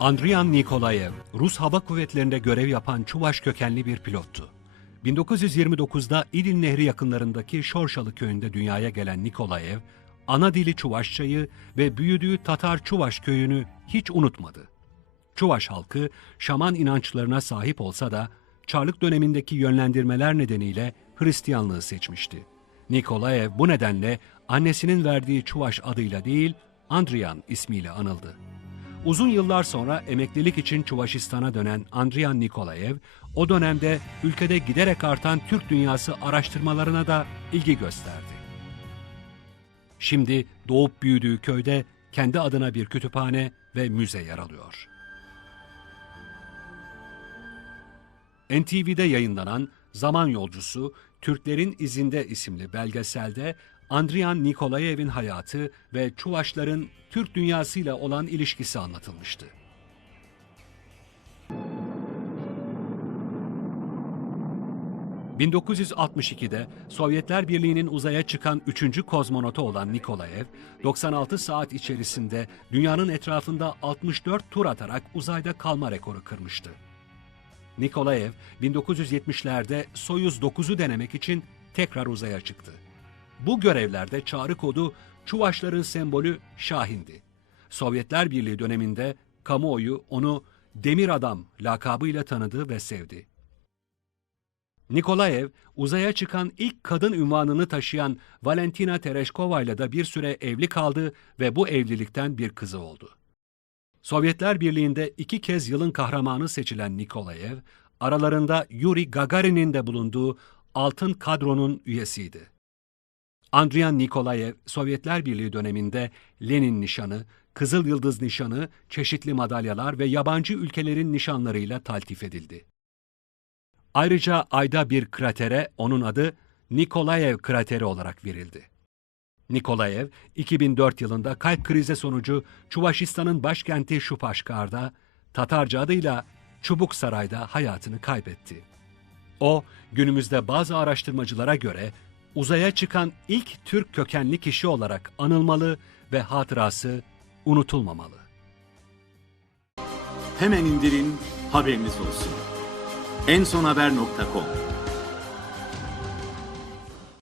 Andrian Nikolaev, Rus Hava Kuvvetleri'nde görev yapan Çuvaş kökenli bir pilottu. 1929'da İdil Nehri yakınlarındaki Şorşalı köyünde dünyaya gelen Nikolaev, ana dili Çuvaşçayı ve büyüdüğü Tatar Çuvaş köyünü hiç unutmadı. Çuvaş halkı şaman inançlarına sahip olsa da Çarlık dönemindeki yönlendirmeler nedeniyle Hristiyanlığı seçmişti. Nikolaev bu nedenle annesinin verdiği Çuvaş adıyla değil, Andrian ismiyle anıldı. Uzun yıllar sonra emeklilik için Çuvaşistan'a dönen Andrian Nikolaev, o dönemde ülkede giderek artan Türk dünyası araştırmalarına da ilgi gösterdi. Şimdi doğup büyüdüğü köyde kendi adına bir kütüphane ve müze yer alıyor. NTV'de yayınlanan Zaman Yolcusu, Türklerin İzinde isimli belgeselde Andrian Nikolaev'in hayatı ve Çuvaşların Türk dünyasıyla olan ilişkisi anlatılmıştı. ...1962'de Sovyetler Birliği'nin uzaya çıkan 3. kozmonotu olan Nikolaev... ...96 saat içerisinde dünyanın etrafında 64 tur atarak uzayda kalma rekoru kırmıştı. Nikolaev 1970'lerde Soyuz 9'u denemek için tekrar uzaya çıktı. Bu görevlerde çağrı kodu Çuvaşların sembolü Şahin'di. Sovyetler Birliği döneminde kamuoyu onu Demir Adam lakabıyla tanıdı ve sevdi. Nikolaev, uzaya çıkan ilk kadın ünvanını taşıyan Valentina Tereshkova ile de bir süre evli kaldı ve bu evlilikten bir kızı oldu. Sovyetler Birliği'nde iki kez yılın kahramanı seçilen Nikolaev, aralarında Yuri Gagarin'in de bulunduğu altın kadronun üyesiydi. Andrian Nikolaev, Sovyetler Birliği döneminde Lenin nişanı, Kızıl Yıldız nişanı, çeşitli madalyalar ve yabancı ülkelerin nişanlarıyla taltif edildi. Ayrıca ayda bir kratere onun adı Nikolaev krateri olarak verildi. Nikolaev, 2004 yılında kalp krizi sonucu Çuvaşistan'ın başkenti Şupaşkar'da, Tatarca adıyla Çubuk Saray'da hayatını kaybetti. O, günümüzde bazı araştırmacılara göre uzaya çıkan ilk Türk kökenli kişi olarak anılmalı ve hatırası unutulmamalı. Hemen indirin, haberiniz olsun. ensonhaber.com